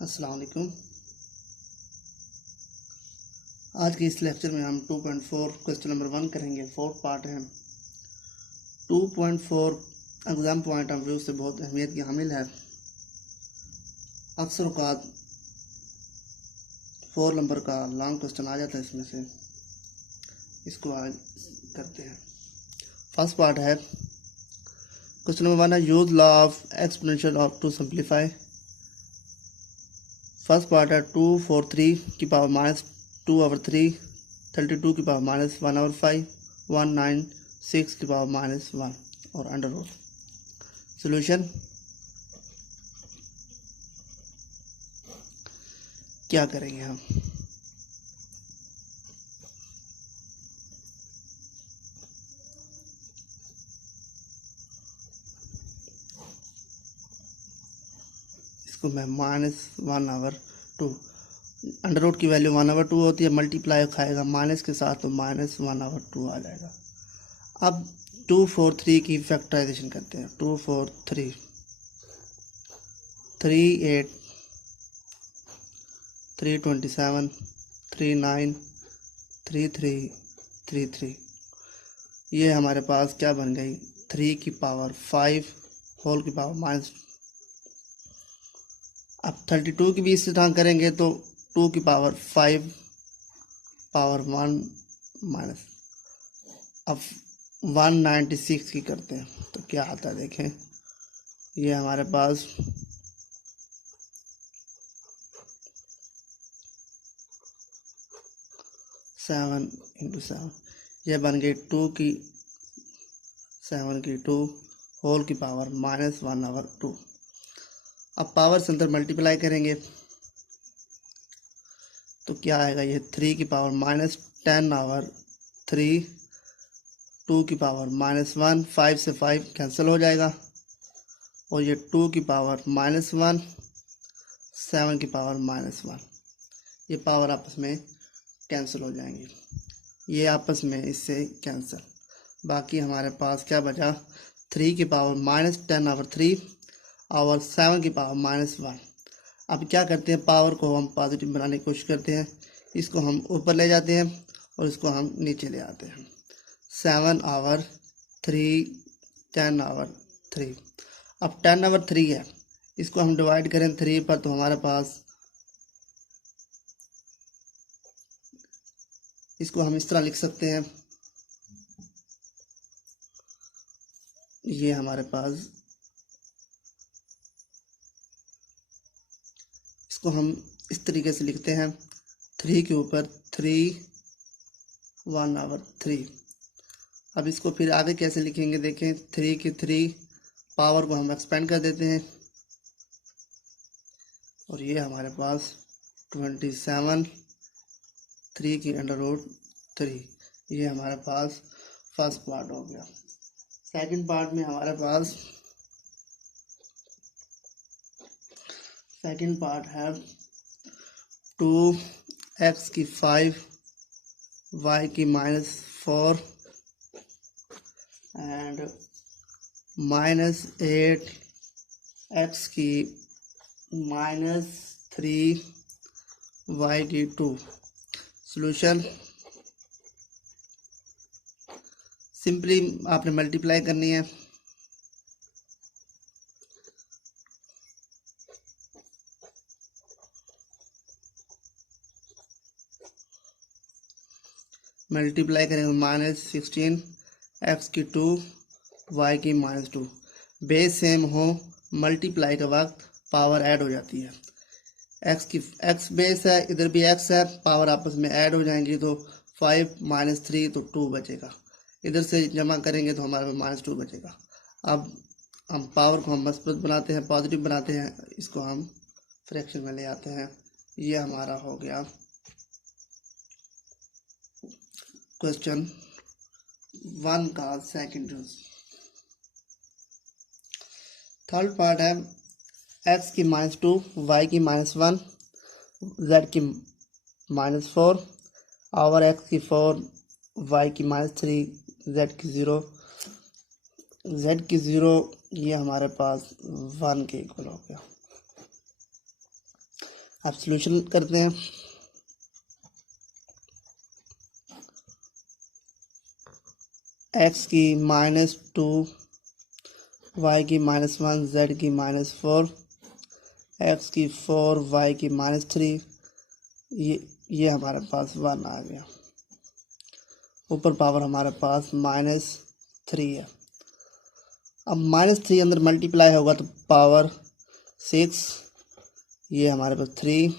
अस्सलाम वालेकुम। आज के इस लेक्चर में हम 2.4 क्वेश्चन नंबर 1 करेंगे। फोर्थ पार्ट है। 2.4 एग्ज़ाम पॉइंट ऑफ व्यू से बहुत अहमियत की हामिल है। अक्सर औक़ात 4 नंबर का लॉन्ग क्वेश्चन आ जाता है इसमें से। इसको आज करते हैं। फर्स्ट पार्ट है क्वेश्चन नंबर 1 है use law of exponential of two simplify. First part है 243 की पावर -2/3, 32 की पावर -1/5, 196 की पावर -1 और अंडर रूट। सोल्यूशन क्या करेंगे हम? इसको मैं -1/2, अंडर रूट की वैल्यू 1/2 होती है, मल्टीप्लाई खाएगा माइनस के साथ तो -1/2 आ जाएगा। अब 243 की फैक्टराइजेशन करते हैं। 243 38 327 39 3333। ये हमारे पास क्या बन गई? 3 की पावर 5 होल की पावर माइनस। अब 32 की भी इस तरह करेंगे तो 2 की पावर 5 पावर 1 माइनस। अब 196 की करते हैं तो क्या आता है देखें। ये हमारे पास 7 × 7, यह बन गई 2 की 7 की 2 होल की पावर -1/2। अब पावर से अंदर मल्टीप्लाई करेंगे तो क्या आएगा? ये 3 की पावर -10/3, 2 की पावर -1, 5 से 5 कैंसिल हो जाएगा और ये 2 की पावर -1, 7 की पावर -1, ये पावर आपस में कैंसिल हो जाएंगी। ये आपस में इससे कैंसिल। बाकी हमारे पास क्या बचा? 3 की पावर -10/3 और 7 की पावर -1। अब क्या करते हैं, पावर को हम पॉजिटिव बनाने की कोशिश करते हैं। इसको हम ऊपर ले जाते हैं और इसको हम नीचे ले आते हैं। 7/3 10/3। अब 10/3 है, इसको हम डिवाइड करें 3 पर तो हमारे पास इसको हम इस तरह लिख सकते हैं। ये हमारे पास इसको हम इस तरीके से लिखते हैं। 3 के ऊपर 3 1/3। अब इसको फिर आगे कैसे लिखेंगे देखें। 3 की 3 पावर को हम एक्सपेंड कर देते हैं और ये हमारे पास 27 3 की √3। ये हमारे पास फर्स्ट पार्ट हो गया। सेकंड पार्ट में हमारे पास सेकंड पार्ट है 2x की 5 y की -4 एंड -8 x की -3 y की 2। सॉल्यूशन सिंपली आपने मल्टीप्लाई करनी है। मल्टीप्लाई करेंगे -16 x की 2 y की -2। बेस सेम हो, मल्टीप्लाई के वक्त पावर ऐड हो जाती है। x की x बेस है, इधर भी x है, पावर आपस में ऐड हो जाएंगी तो 5 -3 तो 2 बचेगा। इधर से जमा करेंगे तो हमारे पास -2 बचेगा। अब हम पावर को हम मस्बत बनाते हैं, पॉजिटिव बनाते हैं, इसको हम फ्रैक्शन में ले आते हैं। ये हमारा हो गया क्वेश्चन 1 का सेकंड यूज। थर्ड पार्ट है x की -2 y की -1 z की -4 और x की 4 y की -3 z की 0 z की 0। ये हमारे पास 1 के इक्वल हो गया। अब सॉल्यूशन करते हैं। x की -2, y की -1, z की -4, x की 4, y की -3, ये हमारे पास 1 आ गया। ऊपर पावर हमारे पास -3 है। अब -3 अंदर मल्टीप्लाई होगा तो पावर 6, ये हमारे पास 3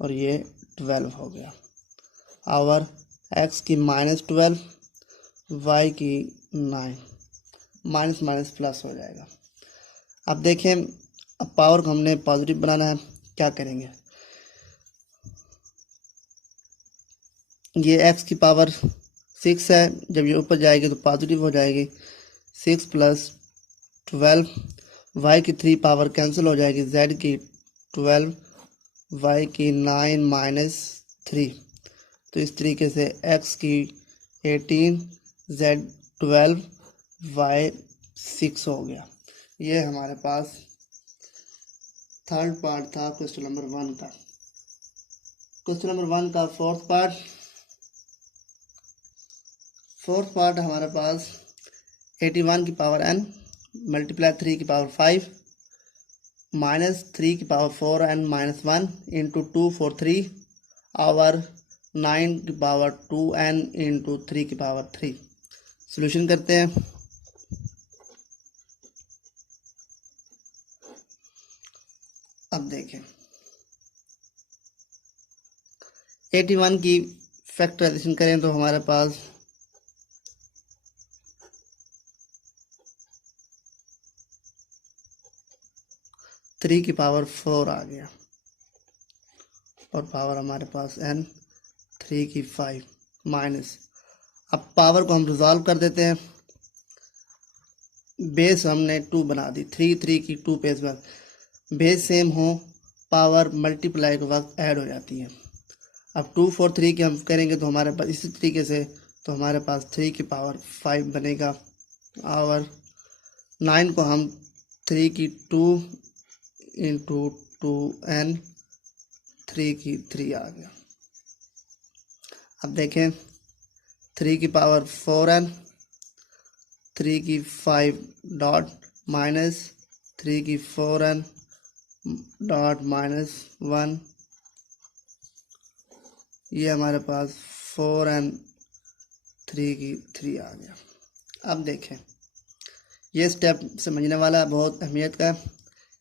और ये 12 हो गया। आवर x की -12, y की 9, माइनस माइनस प्लस हो जाएगा। अब देखें, अब पावर को हमने पॉजिटिव बनाना है, क्या करेंगे? ये x की पावर 6 है, जब ये ऊपर जाएगी तो पॉजिटिव हो जाएगी। 6 + 12, y की 3 पावर कैंसिल हो जाएगी, z की 12, y की 9 - 3, तो इस तरीके से x की 18, z 12, y 6 हो गया। ये हमारे पास थर्ड पार्ट था क्वेश्चन नंबर 1 का। क्वेश्चन नंबर 1 का फोर्थ पार्ट हमारे पास 81 की पावर n मल्टीप्लाई 3 की पावर 5 -3 की पावर 4n -1 इंटू 2 4 3 आवर 9 की पावर 2n इंटू 3 की पावर 3। सॉल्यूशन करते हैं। अब देखें, 81 की फैक्टराइजेशन करें तो हमारे पास 3 की पावर 4 आ गया और पावर हमारे पास n 3 की 5 माइनस। अब पावर को हम रिजॉल्व कर देते हैं। बेस हमने 2 बना दी, 3 3 की 2 पेज पर बेस सेम हो, पावर मल्टीप्लाई के वक्त ऐड हो जाती है। अब 2 4 3 की हम करेंगे तो हमारे पास इसी तरीके से, तो हमारे पास 3 की पावर 5 बनेगा। और 9 को हम 3 की 2 इंटू 2n 3 की 3 आ गया। अब देखें, 3 की पावर 4n, 3 की 5 डॉट माइनस 3 की 4n डॉट -1, ये हमारे पास 4n 3 की 3 आ गया। अब देखें, ये स्टेप समझने वाला है, बहुत अहमियत का।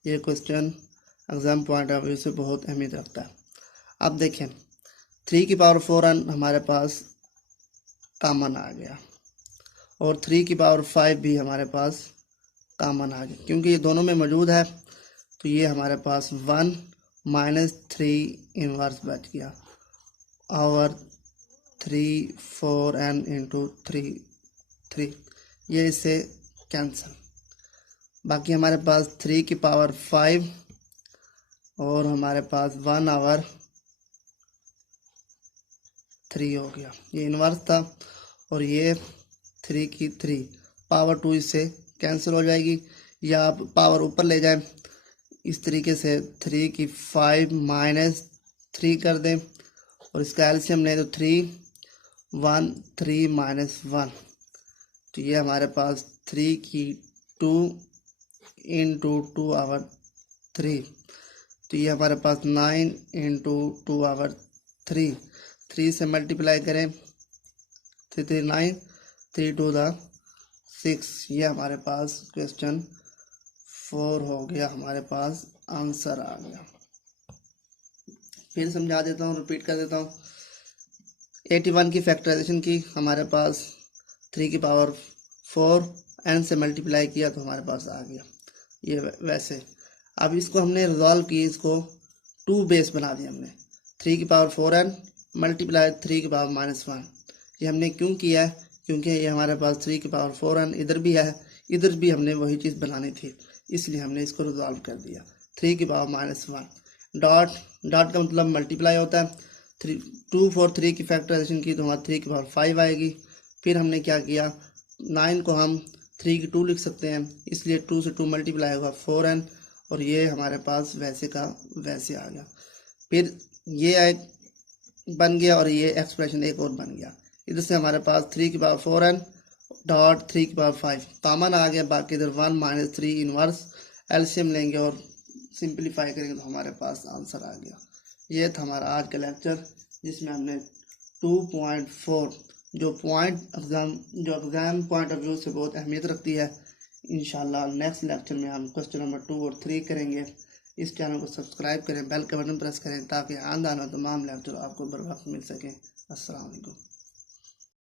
ये question exam point of view से बहुत अहमियत रखता है। अब देखें, 3 की पावर 4n हमारे पास कॉमन आ गया और 3 की पावर 5 भी हमारे पास कॉमन आ गया, क्योंकि ये दोनों में मौजूद है तो ये हमारे पास 1 - 3 इनवर्स बच गया और 3 4n इंटू 3 3, ये इससे कैंसिल। बाकी हमारे पास 3 की पावर 5 और हमारे पास 1 आवर 3 हो गया, ये इनवर्स था। और ये 3 की 3 पावर 2 इससे कैंसिल हो जाएगी, या आप पावर ऊपर ले जाएं इस तरीके से 3 की 5 - 3 कर दें और इसका एलसीएम लें तो 3 1 3 -1, तो ये हमारे पास 3 की 2 इंटू 2 आवर 3, तो ये हमारे पास 9 इंटू 2 आवर 3, 3 से मल्टीप्लाई करें 3 3 9, 3 2 6, ये हमारे पास क्वेश्चन 4 हो गया, हमारे पास आंसर आ गया। फिर समझा देता हूँ, रिपीट कर देता हूँ। 81 की फैक्टराइजेशन की, हमारे पास 3 की पावर 4 n से मल्टीप्लाई किया तो हमारे पास आ गया ये वैसे। अब इसको हमने रिजॉल्व की, इसको 2 बेस बना दिया हमने। 3 की पावर 4n मल्टीप्लाई 3 की पावर -1, ये हमने क्यों किया है? क्योंकि ये हमारे पास 3 की पावर 4n इधर भी है, इधर भी हमने वही चीज़ बनानी थी, इसलिए हमने इसको रिजॉल्व कर दिया। 3 की पावर -1 डॉट डॉट का मतलब मल्टीप्लाई होता है। 2 4 3 की फैक्टराइजेशन की तो हमारा 3 की पावर 5 आएगी। फिर हमने क्या किया, 9 को हम 3 की 2 लिख सकते हैं, इसलिए 2 से 2 मल्टीप्लाई होगा 4n और ये हमारे पास वैसे का वैसे आ गया। फिर ये एक बन गया और ये एक्सप्रेशन एक और बन गया। इधर से हमारे पास 3 की पावर 4n डॉट 3 की पावर 5 कॉमन आ गया, बाकी इधर 1 माइनस 3 इनवर्स एलसीएम लेंगे और सिंप्लीफाई करेंगे तो हमारे पास आंसर आ गया। ये था हमारा आज का लेक्चर जिसमें हमने 2.4 जो एग्ज़ाम पॉइंट ऑफ व्यू से बहुत अहमियत रखती है। इंशाल्लाह नेक्स्ट लेक्चर में हम क्वेश्चन नंबर 2 और 3 करेंगे। इस चैनल को सब्सक्राइब करें, बेल का बटन प्रेस करें ताकि आने वाला तमाम लेक्चर आपको बर वक्त मिल सकें। अस्सलाम वालेकुम।